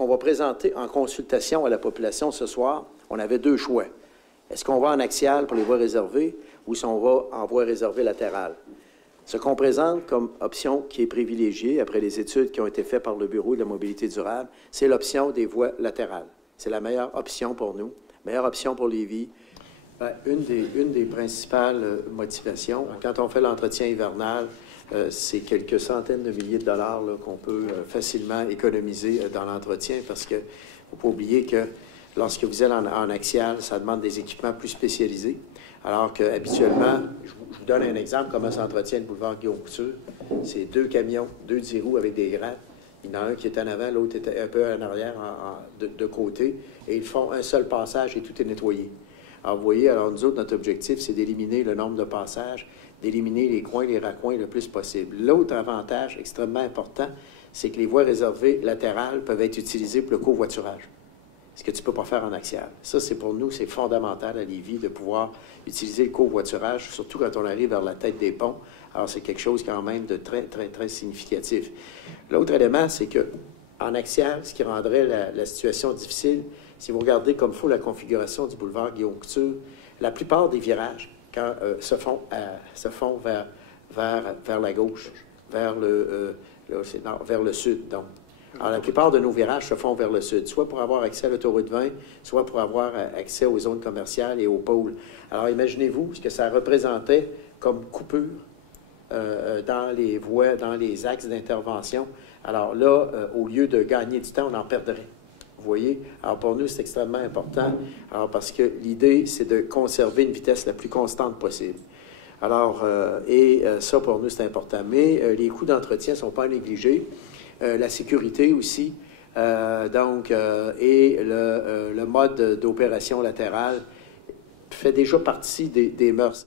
qu'on va présenter en consultation à la population ce soir, on avait deux choix. Est-ce qu'on va en axial pour les voies réservées ou si on va en voie réservée latérale? Ce qu'on présente comme option qui est privilégiée après les études qui ont été faites par le Bureau de la mobilité durable, c'est l'option des voies latérales. C'est la meilleure option pour nous, meilleure option pour Lévis. Bien, une des principales motivations, quand on fait l'entretien hivernal, c'est quelques centaines de milliers de dollars qu'on peut facilement économiser dans l'entretien parce qu'il ne faut pas oublier que lorsque vous êtes en axial, ça demande des équipements plus spécialisés. Alors qu'habituellement, je vous donne un exemple, comment s'entretient le boulevard Guillaume-Couture. C'est deux camions, deux 10 roues avec des grattes. Il y en a un qui est en avant, l'autre est un peu en arrière, de côté. Et ils font un seul passage et tout est nettoyé. Alors, vous voyez, alors nous autres, notre objectif, c'est d'éliminer le nombre de passages, d'éliminer les coins, les raccoins le plus possible. L'autre avantage extrêmement important, c'est que les voies réservées latérales peuvent être utilisées pour le covoiturage. Ce que tu ne peux pas faire en axial. Ça, c'est pour nous, c'est fondamental à Lévis de pouvoir utiliser le covoiturage, surtout quand on arrive vers la tête des ponts. Alors, c'est quelque chose quand même de très, très, très significatif. L'autre élément, c'est qu'en axial, ce qui rendrait la situation difficile, si vous regardez comme il faut la configuration du boulevard Guillaume-Couture, la plupart des virages se font vers la gauche, vers le sud, donc. Alors, la plupart de nos virages se font vers le sud, soit pour avoir accès à l'autoroute 20, soit pour avoir accès aux zones commerciales et aux pôles. Alors, imaginez-vous ce que ça représentait comme coupure dans les voies, dans les axes d'intervention. Alors là, au lieu de gagner du temps, on en perdrait. Vous voyez? Alors, pour nous, c'est extrêmement important. Alors, parce que l'idée, c'est de conserver une vitesse la plus constante possible. Alors, ça, pour nous, c'est important. Mais les coûts d'entretien ne sont pas négligés. La sécurité aussi, et le mode d'opération latérale fait déjà partie des mœurs.